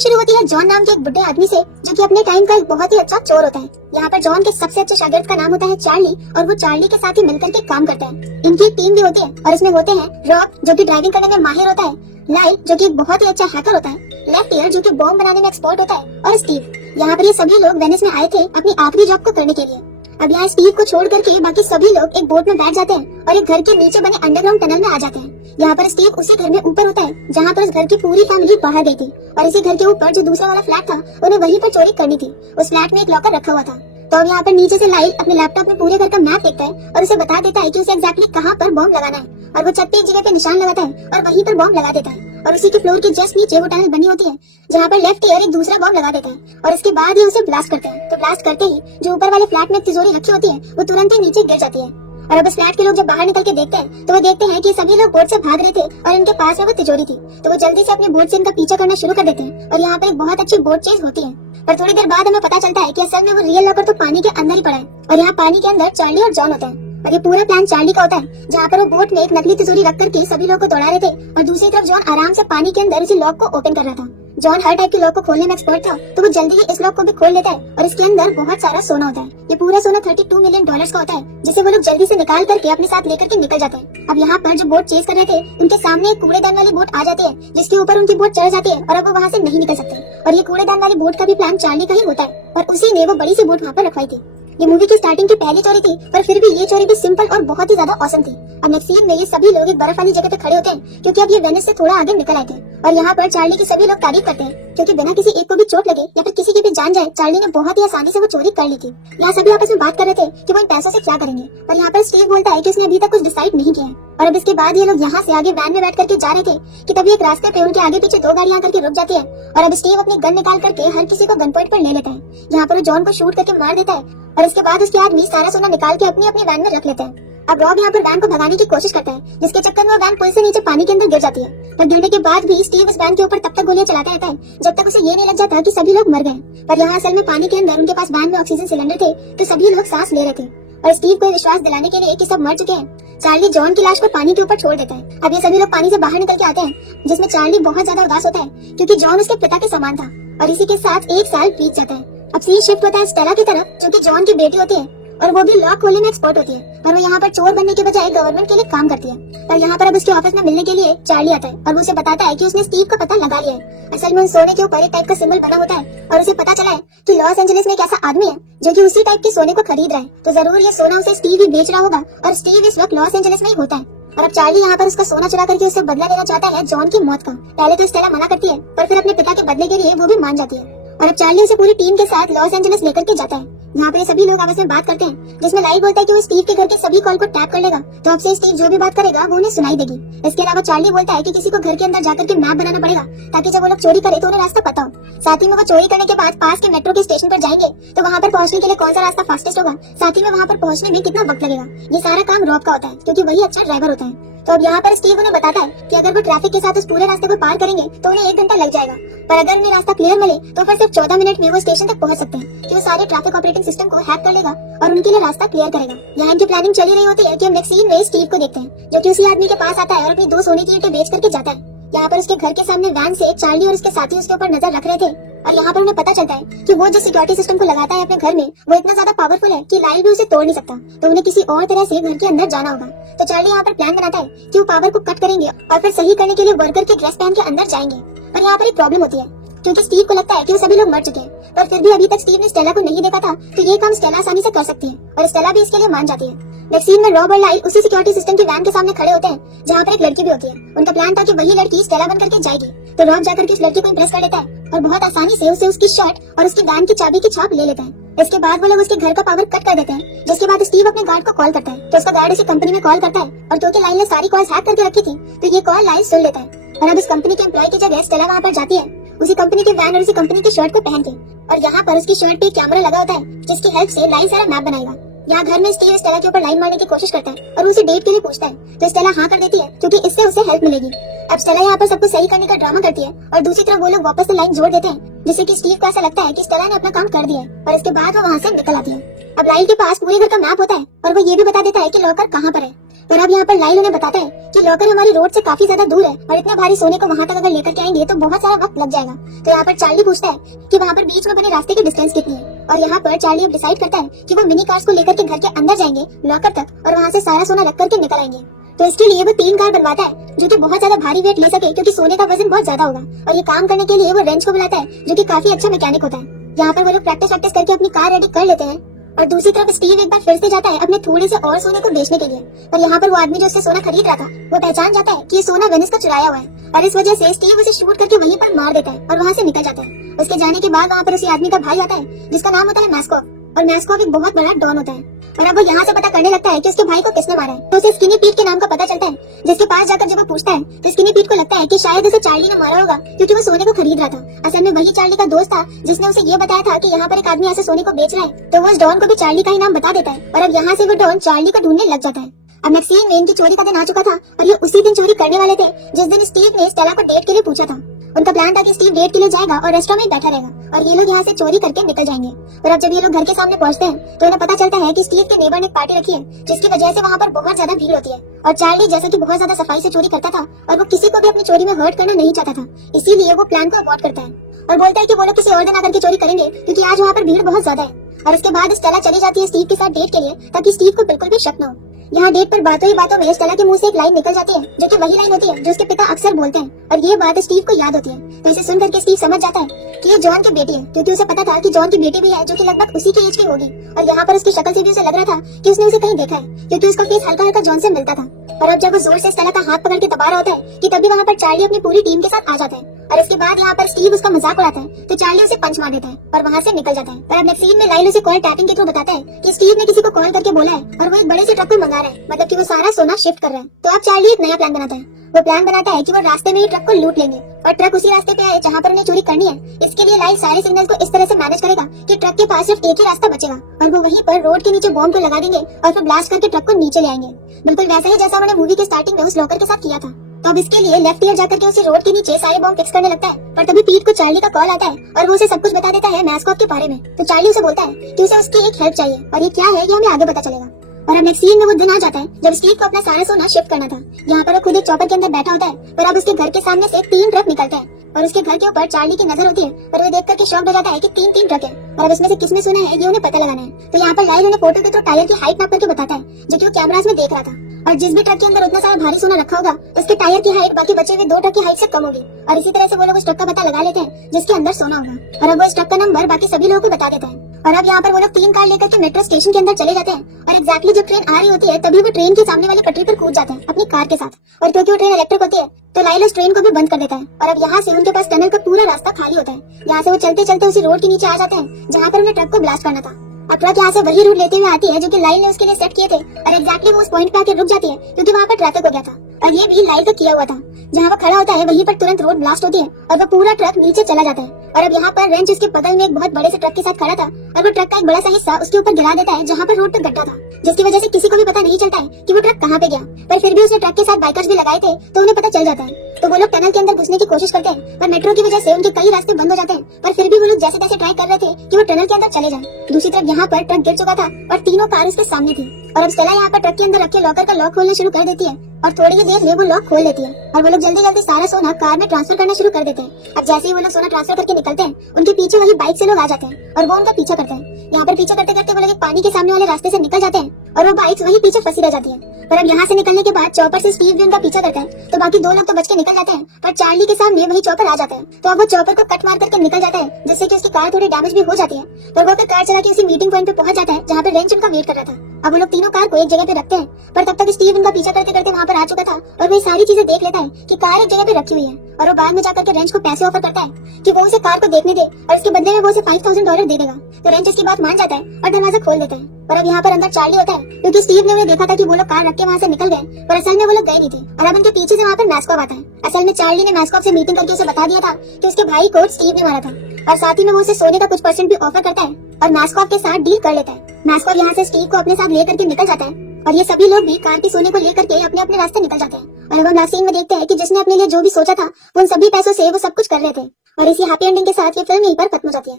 शुरू होती है जॉन नाम के एक बुढ़े आदमी से, जो कि अपने टाइम का एक बहुत ही अच्छा चोर होता है। यहाँ पर जॉन के सबसे अच्छे शागिर्द का नाम होता है चार्ली, और वो चार्ली के साथ ही मिलकर के काम करते हैं। इनकी एक टीम भी होती है और इसमें होते हैं रॉब, जो कि ड्राइविंग करने में माहिर होता है, लाइल, जो कि एक बहुत ही अच्छा हैकर होता है, लेफ्ट ईयर, जो कि बॉम्ब बनाने में एक्सपर्ट होता है, और स्टीव। यहाँ पर ये सभी लोग वेनिस में आए थे अपनी आखिरी जॉब को करने के लिए। अब यहाँ स्टीव को छोड़ करके बाकी सभी लोग एक बोट में बैठ जाते हैं और एक घर के नीचे बने अंडरग्राउंड टनल में आ जाते हैं। यहाँ पर स्टीव उसी घर में ऊपर होता है जहाँ पर उस घर की पूरी फैमिली बाहर गई थी, और इसी घर के ऊपर जो दूसरा वाला फ्लैट था उन्हें वहीं पर चोरी करनी थी। उस फ्लैट में एक लॉकर रखा हुआ था। तो अब यहाँ पर नीचे से लाइल अपने लैपटॉप में पूरे घर का मैप देखता है और उसे बता देता है कि उसे एग्जैक्टली कहाँ पर बॉम्ब लगाना है, और वो छत पे एक जगह पे निशान लगाता है और वहीं पर बॉम्ब लगा देता है। और उसी के फ्लोर के जस्ट नीचे वो टनल बनी होती है जहाँ पर लेफ्ट ईयर एक दूसरा बॉम्ब लगा देता है, और इसके बाद ये उसे ब्लास्ट करते हैं। तो ब्लास्ट करते ही जो ऊपर वाले फ्लैट में तिजोरी रखी होती है वो तुरंत ही नीचे गिर जाती है। और अब इस फ्लैट के लोग जब बाहर निकल के देखते हैं तो वो देखते हैं कि सभी लोग बोट से भाग रहे थे और इनके पास में वो तिजोरी थी। तो वो जल्दी से अपने बोट से इनका पीछा करना शुरू कर देते हैं, और यहाँ पर एक बहुत अच्छी बोट चेज होती है। पर थोड़ी देर बाद हमें पता चलता है कि असल में वो रियल लॉकर तो पानी के अंदर ही पड़ा है, और यहाँ पानी के अंदर चार्ली और जॉन होता है। और ये पूरा प्लान चार्ली का होता है, जहाँ पर वो बोट में एक नकली तिजोरी रख करके सभी लोग को दौड़ा रहे थे, और दूसरी तरफ जॉन आराम से पानी के अंदर उसी लॉक को ओपन कर रहा था। जॉन हर टाइप के लॉक को खोलने में एक्सपर्ट था, तो वो जल्दी ही इस लॉक को भी खोल लेता है, और इसके अंदर बहुत सारा सोना होता है। ये पूरा सोना $32 मिलियन का होता है, जिसे वो लोग जल्दी से निकाल करके अपने साथ लेकर के निकल जाते हैं। अब यहाँ पर जो बोट चेज कर रहे थे उनके सामने एक कूड़ेदान वाली बोट आ जाती है, जिसके ऊपर उनकी बोट चढ़ जाती है, और अब वो वहाँ से नहीं निकल सकते। और ये कूड़ेदान वाली बोट का भी प्लान चार्ली का ही होता है, और उसी ने वो बड़ी सी बोट वहाँ पर रखवाई थी। ये मूवी की स्टार्टिंग की पहली चोरी थी, पर फिर भी ये चोरी भी सिंपल और बहुत ही ज्यादा औसम थी। अब नेक्स्ट सीन में ये सभी लोग एक बर्फ वाली जगह पे खड़े होते हैं, क्योंकि अब ये वेनिस से थोड़ा आगे निकल आए थे। और यहाँ पर चार्ली की सभी लोग तारीफ करते हैं, क्योंकि बिना किसी एक को भी चोट लगे या फिर किसी की भी जान जाए, चार्ली ने बहुत ही आसानी से वो चोरी कर ली थी। यहाँ सभी आपस में बात कर रहे थे कि वो इन पैसों से क्या करेंगे, और यहाँ पर स्टीव बोलता है कि उसने अभी तक कुछ डिसाइड नहीं किया है। और अब इसके बाद ये लोग यहाँ से आगे वैन में बैठ करके जा रहे थे कि तभी एक रास्ते पे उनके आगे पीछे दो गाड़ियां करके रुक जाती है, और अब स्टीव अपनी गन निकाल करके हर किसी को गन पॉइंट पर ले लेता है। यहाँ पर वो जॉन को शूट करके मार देता है, और इसके बाद उसके आदमी सारा सोना निकाल के अपनी अपनी वैन में रख लेते हैं। अब रॉब यहाँ पर वैन को भगाने की कोशिश करता है, जिसके चक्कर में वैन पुल से नीचे पानी के अंदर गिर जाती है। पर गिरने के बाद भी स्टीव इस वैन के ऊपर तब तक गोलियां चलाता रहता है जब तक उसे ये नहीं लग जाता कि सभी लोग मर गए। पर यहाँ असल में पानी के अंदर उनके पास वैन में ऑक्सीजन सिलेंडर थे, तो सभी लोग सांस ले रहे थे, और स्टीव को विश्वास दिलाने के लिए कि सब मर चुके हैं, चार्ली जॉन की लाश को पानी के ऊपर छोड़ देता है। अब ये सभी लोग पानी से बाहर निकल के आते हैं, जिसमें चार्ली बहुत ज्यादा उदास होता है, क्योंकि जॉन उसके पिता के समान था। और इसी के साथ एक साल बीत जाता है। अब सीन शिफ्ट होता है स्टेला की तरफ, जो कि जॉन की बेटी होती है, और वो भी लॉक खोलने में एक्सपर्ट होती है, पर वो यहाँ पर चोर बनने के बजाय गवर्नमेंट के लिए काम करती है। और यहाँ पर अब उसके ऑफिस में मिलने के लिए चार्ली आता है, और वो उसे बताता है कि उसने स्टीव का पता लगा लिया है। असल में उन सोने के ऊपर एक टाइप का सिंबल बना होता है, और उसे पता चला है कि लॉस एंजलिस में एक ऐसा आदमी है जो कि उसी टाइप के सोने को खरीद रहा है। तो जरूर ये सोना उसे स्टीव ही बेच रहा होगा, और स्टीव इस वक्त लॉस एंजलिस में ही होता है। और अब चार्ली यहाँ पर उसका सोना चुरा करके उससे बदला लेना चाहता है जॉन की मौत का। पहले तो स्टेला मना करती है, पर फिर अपने पिता के बदले के लिए वो भी मान जाती है, और अब चार्ली उसे पूरी टीम के साथ लॉस एंजलिस लेकर के जाता है। यहाँ पे सभी लोग आपस में बात करते हैं, जिसमें लाइल बोलता है कि वो स्टीव के घर के सभी कॉल को टैप कर लेगा, तो अब से स्टीव जो भी बात करेगा वो उन्हें सुनाई देगी। इसके अलावा चार्ली बोलता है कि किसी को घर के अंदर जाकर के मैप बनाना पड़ेगा, ताकि जब वो लोग चोरी करे तो उन्हें रास्ता पता हो। साथ ही में वो चोरी करने के बाद पास के मेट्रो के स्टेशन पर जाएंगे, तो वहाँ पर पहुँचने के लिए कौन सा रास्ता फास्टेस्ट होगा, साथ ही में वहाँ पर पहुँचने में कितना वक्त लगेगा, ये सारा काम रॉब का होता है, क्योंकि वही अच्छा ड्राइवर होता है। तो अब यहाँ पर स्टीव उन्हें बताता है कि अगर वो ट्रैफिक के साथ उस पूरे रास्ते को पार करेंगे तो उन्हें 1 घंटा लग जाएगा, पर अगर उन्हें रास्ता क्लियर मिले तो फिर सिर्फ 14 मिनट में वो स्टेशन तक पहुँच सकते हैं, कि वो सारे ट्रैफिक ऑपरेटिंग सिस्टम को हैक कर लेगा और उनके लिए रास्ता क्लियर करेगा। यहाँ इनकी प्लानिंग चली रही होती है कि हम नेक्स्ट सीन में स्टीव को देखते हैं, जो कि उसी आदमी के पास आता है और अपनी 2 सोने की ईंटें बेच करके जाता है। यहाँ पर उसके घर के सामने वैन से चार्ली और उसके साथी उसके ऊपर नजर रख रहे थे, और यहाँ पर उन्हें पता चलता है कि वो जो सिक्योरिटी सिस्टम को लगाता है अपने घर में, वो इतना ज्यादा पावरफुल है कि लाइल भी उसे तोड़ नहीं सकता, तो उन्हें किसी और तरह से घर के अंदर जाना होगा। तो चार्ली यहाँ पर प्लान बनाता है कि वो पावर को कट करेंगे और फिर सही करने के लिए वर्कर के ड्रेस पहन के अंदर जाएंगे। पर यहाँ पर एक प्रॉब्लम होती है, क्योंकि स्टीव को लगता है कि वो सभी लोग मर चुके हैं, पर फिर भी अभी तक स्टीव ने स्टेला को नहीं देखा था, तो ये काम स्टेला आसानी से कर सकती है, और स्टेला भी इसके लिए मान जाती है। नेक्स्ट सीन में रॉब और लाइल उसी सिक्योरिटी सिस्टम की वैन के सामने खड़े होते हैं, जहाँ पर एक लड़की भी होती है। उनका प्लान था कि वही लड़की स्टेला बन करके जाएगी, तो रॉब जाकर के उस लड़की को इम्प्रेस कर लेता है और बहुत आसानी से उसे उसकी शर्ट और उसकी वैन की चाबी की छाप ले लेता है। इसके बाद वो लोग उसके घर का पावर कट कर देते हैं, जिसके बाद स्टीव अपने गार्ड को कॉल करता है, तो उसका गार्ड उसी कंपनी में कॉल करता है, और क्योंकि लाइल ने सारी कॉल्स हैक करके रखी थी, तो ये कॉल लाइल सुन लेता है। और अब इस कंपनी के एम्प्लॉय की जगह स्टेला वहाँ पर जाती है, उसी कंपनी के वैन और उसी कंपनी की शर्ट को पहन के, और यहाँ पर उसकी शर्ट पे कैमरा लगा होता है, जिसकी हेल्प से लाइल सारा मैप बनाएगा। यहाँ घर में स्टीव स्टेला के ऊपर लाइन मारने की कोशिश करता है और उसे डेट के लिए पूछता है, तो स्टेला हाँ कर देती है, क्योंकि इससे उसे हेल्प मिलेगी। अब स्टेला यहाँ पर सब कुछ सही करने का ड्रामा करती है, और दूसरी तरफ वो लोग वापस से लाइन जोड़ देते हैं, जिससे कि स्टीव को ऐसा लगता है कि स्टेला ने अपना काम कर दिया है, और इसके बाद वो वहाँ से निकल आती है। अब लाइल के पास पूरे घर का मैप होता है, और वो ये भी बता देता है कि लॉकर कहाँ पर है। पर अब यहाँ पर लाइल उन्हें बताता है कि लॉकर हमारी रोड से काफी ज्यादा दूर है और इतना भारी सोने को वहाँ तक अगर लेकर के आएंगे तो बहुत सारा वक्त लग जाएगा। तो यहाँ पर चार्ली पूछता है कि वहाँ पर बीच में बने रास्ते की डिस्टेंस कितनी है और यहाँ पर चार्ली अब डिसाइड करता है कि वो मिनी कार्स को लेकर के घर के अंदर जाएंगे लॉकर तक और वहाँ से सारा सोना रख करके निकल आएंगे। तो इसके लिए वो 3 कार बनवाता है जो कि बहुत ज्यादा भारी वेट ले सके क्योंकि सोने का वजन बहुत ज्यादा होगा और ये काम करने के लिए वो रेंच को बुलाता है जो कि काफी अच्छा मैकेनिक होता है। यहाँ पर वो लोग प्रैक्टिस करके अपनी कार रेडी कर लेते हैं और दूसरी तरफ स्टीव एक बार फिर से जाता है अपने थोड़े से और सोने को बेचने के लिए। पर यहाँ पर वो आदमी जो उससे सोना खरीद रहा था वो पहचान जाता है कि ये सोना वेनिस का चुराया हुआ है और इस वजह से स्टीव उसे शूट करके वहीं पर मार देता है और वहाँ से निकल जाता है। उसके जाने के बाद वहाँ पर उसी आदमी का भाई आता है जिसका नाम होता है मैस्कॉफ और मैस्कॉफ एक बहुत बड़ा डॉन होता है और अब वो यहाँ से पता करने लगता है कि उसके भाई को किसने मारा है। तो उसे स्किनी पीट के नाम का पता चलता है जिसके पास जाकर जब वो पूछता है तो स्किनी पीट को लगता है कि शायद उसे चार्ली ने मारा होगा क्योंकि वो सोने को खरीद रहा था। असल में वही चार्ली का दोस्त था जिसने उसे ये बताया था कि यहाँ पर एक आदमी ऐसे सोने को बेच रहा है। तो वो उस डॉन को भी चार्ली का ही नाम बता देता है और अब यहाँ से वो डॉन चार्ली को ढूंढने लग जाता है। अब मैक्सीन में इनकी चोरी का दिन आ चुका था और ये उसी दिन चोरी करने वाले थे जिस दिन स्टीव ने स्टेला को डेट के लिए पूछा था। उनका प्लान था कि स्टीव डेट के लिए जाएगा और रेस्टोरेंट में बैठा रहेगा और ये लोग यहाँ से चोरी करके निकल जाएंगे। और अब जब ये लोग घर के सामने पहुँचते हैं तो उन्हें पता चलता है कि स्टीव के नेबर ने एक पार्टी रखी है जिसकी वजह से वहाँ पर बहुत ज्यादा भीड़ होती है और चार्ली जैसा कि बहुत ज्यादा सफाई से चोरी करता था और वो किसी को भी अपनी चोरी में हर्ट करना नहीं चाहता था, इसीलिए वो प्लान को अवॉइड करता है और बोलता है कि वो लोग किसी और दिन आकर के चोरी करेंगे क्योंकि आज वहाँ पर भीड़ बहुत ज्यादा है। और इसके बाद स्टेला चली जाती है स्टीव के साथ डेट के लिए ताकि स्टीव को बिल्कुल भी शक न हो। यहाँ डेट पर बातों ही बातों में स्टेला के मुंह से एक लाइन निकल जाती है जो कि वही लाइन होती है जो उसके पिता अक्सर बोलते हैं और ये बात स्टीव को याद होती है। तो इसे सुन करके स्टीव समझ जाता है कि ये जॉन की बेटी है क्योंकि उसे पता था कि जॉन की बेटी भी है जो कि लगभग उसी की एज की होगी और यहाँ पर उसकी शक्ल से भी उसे लग रहा था कि उसने उसे कहीं देखा है क्योंकि उसका फेस हल्का हल्का जॉन से मिलता था। और अब जब वो जोर से स्टेला का हाथ पकड़ के दबा रहा होता है कि तभी वहाँ पर चार्ली अपनी पूरी टीम के साथ आ जाता है और इसके बाद यहाँ पर स्टीव उसका मजाक उड़ाता है तो चार्ली उसे पंच मार देता है और वहाँ से निकल जाता है। पर अब मैक्सीन में लाइल उसे कॉल टैपिंग के थ्रू बताता है कि स्टीव ने किसी को कॉल करके बोला है और वो एक बड़े से ट्रक को मंगा रहा है, मतलब कि वो सारा सोना शिफ्ट कर रहा है। तो अब चार्ली एक नया प्लान बनाता है। वो प्लान बनाता है कि वो रास्ते में ही ट्रक को लूट लेंगे और ट्रक उसी रास्ते पे आए जहाँ पर उन्हें चोरी करनी है। इसके लिए लाइल सारे सिग्नल को इस तरह से मैनेज करेगा कि ट्रक के पास सिर्फ एक ही रास्ता बचेगा और वो वहीं पर रोड के नीचे बॉम्ब को लगा देंगे और फिर ब्लास्ट करके ट्रक को नीचे ले आएंगे, बिल्कुल वैसा ही जैसा उन्होंने मूवी के स्टार्टिंग में उस लॉकर के साथ किया था। तो अब इसके लिए लेफ्ट ईयर जाकर के उसे रोड के नीचे सारे बॉम्ब फिक्स करने लगता है। पर तभी पीट को चार्ली का कॉल आता है और वो उसे सब कुछ बता देता है मैस्कॉफ के बारे में। तो चार्ली उसे बोलता है कि उसे उसकी एक हेल्प चाहिए और ये क्या है ये हमें आगे पता चलेगा। और अब नेक्स्ट सीन में वो दिन आ जाता है जब स्टीव को अपना सारा सोना शिफ्ट करना था। यहाँ पर वो खुद एक चॉपर के अंदर बैठा होता है पर अब उसके घर के सामने से 3 ट्रक निकलते हैं और उसके घर के ऊपर चार्ली की नजर होती है और वो देख करके शॉक हो जाता है कि 3 ट्रक है और अब इसमें से किसने सुना है ये उन्हें पता लगाना है। तो यहाँ पर लाइल उन्हें फोटो के थ्रू टायर की हाइट नाप करके बताता है जो कि वो कैमरास में देख रहा था और जिस भी ट्रक के अंदर उतना सारा भारी सोना रखा होगा उसके टायर की हाइट बाकी बचे हुए 2 ट्रक की हाइट से कम होगी और इसी तरह से वो लोग उस ट्रक का पता लगा लेते हैं जिसके अंदर सोना होगा और अब वो इस ट्रक का नंबर बाकी सभी लोगों को बता देता है। और अब यहाँ पर वो लोग 3 कार लेकर के मेट्रो स्टेशन के अंदर चले जाते हैं और एग्जैक्टली जब ट्रेन आ रही होती है तभी वो ट्रेन के सामने वाली पटरी पर कूद जाते हैं अपनी कार के साथ और क्योंकि वो ट्रेन इलेक्ट्रिक होती है तो लाइल उस ट्रेन को भी बंद कर देता है और अब यहाँ से उनके पास टनल का पूरा रास्ता खाली होता है। यहाँ से वो चलते चलते उसी रोड के नीचे आ जाते हैं जहाँ पर उन्हें ट्रक को ब्लास्ट करना था। अब ट्रक यहाँ से वही रूट लेते हुए आती है जो कि लाइल ने उसके लिए सेट किए थे और एग्जैक्टली वो उस पॉइंट पे आके रुक जाती है क्योंकि वहाँ पर ट्रैफिक हो गया था और ये भी लाइल का किया हुआ था। जहाँ वो खड़ा होता है वहीं पर तुरंत रोड ब्लास्ट होती है और वो पूरा ट्रक नीचे चला जाता है और अब यहाँ पर रेंच उसके बगल में एक बहुत बड़े से ट्रक के साथ खड़ा था और वो ट्रक का एक बड़ा सा हिस्सा उसके ऊपर गिरा देता है जहाँ पर रोड पर गड्ढा था जिसकी वजह से किसी को भी पता नहीं चलता है कि वो ट्रक कहाँ पे गया। पर फिर भी उसने ट्रक के साथ बाइकर्स भी लगाए थे तो उन्हें पता चल जाता है। तो वो लोग टनल के अंदर घुसने की कोशिश करते हैं पर मेट्रो की वजह से उनके कई रास्ते बंद हो जाते हैं पर फिर भी वो लोग जैसे तैसे ट्राई कर रहे थे कि वो टनल के अंदर चले जाएं। दूसरी तरफ यहाँ पर ट्रक गिर चुका था और 3 कार उसके सामने थी और अब स्टेला यहाँ पर ट्रक के अंदर रखे लॉकर का लॉक खोलना शुरू कर देती है और थोड़ी ही देर में वो लॉक खोल लेती है और वो लोग जल्दी जल्दी सारा सोना कार में ट्रांसफर करना शुरू कर देते हैं। अब जैसे ही वो लोग सोना ट्रांसफर करके निकलते हैं उनके पीछे वही बाइक से लोग आ जाते हैं और वो उनका पीछा करते हैं। यहाँ पर पीछा करते करते वो लोग पानी के सामने वाले रास्ते से निकल जाते हैं और वो बाइक वही पीछे फंसी रह जाती है। पर अब यहाँ से निकलने के बाद चॉपर से स्टीव भी उनका पीछा करता है तो बाकी 2 लोग तो बच के निकल जाते हैं पर चार्ली के सामने वही चॉपर आ जाता है। तो अब वो चॉपर को कट मार करके निकल जाता है जिससे कि उसकी कार थोड़ी डैमेज भी हो जाती है। पर वो फिर कार चला के उसी मीटिंग पॉइंट पे पहुंच जाता है जहाँ पे रेंच उनका वेट कर रहा था। अब वो लोग 3 कार को एक जगह पे रखते हैं पर तब तक स्टीव उनका पीछा करते करते वहाँ पर आ चुका था और वही सारी चीजें देख लेता है कि कार एक जगह पे रखी हुई है और वो बाद में जाकर के रेंच को पैसे ऑफर करता है कि वो उसे कार को देखने दे और इसके बदले में वो उसे $5000 दे देगा। तो रेंच इसकी बात मान जाता है और दरवाजा खोल देता है। पर अब यहाँ पर अंदर चार्ली होता है क्योंकि स्टीव ने उन्हें देखा था कि वो लोग कार रख के वहाँ से निकल गए पर असल में वो लोग गए नहीं थे और अब उनके पीछे से वहाँ पर मैस्कॉफ आता है। असल में चार्ली ने मैस्कॉफ से मीटिंग करके उसे बता दिया था कि उसके भाई को स्टीव ने मारा था और साथ ही में वो उसे सोने का कुछ % भी ऑफर करता है और मैस्कॉफ के साथ डील कर लेता है। मैस्कॉफ यहाँ से स्टीव को अपने साथ लेकर के निकल जाता है और ये सभी लोग भी कार के सोने को लेकर के अपने अपने रास्ते निकल जाते हैं। और अब हम लास्ट सीन में देखते हैं कि जिसने अपने लिए जो भी सोचा था वो उन सभी पैसों से वो सब कुछ कर रहे थे और इसी हैप्पी एंडिंग के साथ ये फिल्म यहीं पर खत्म हो जाती है।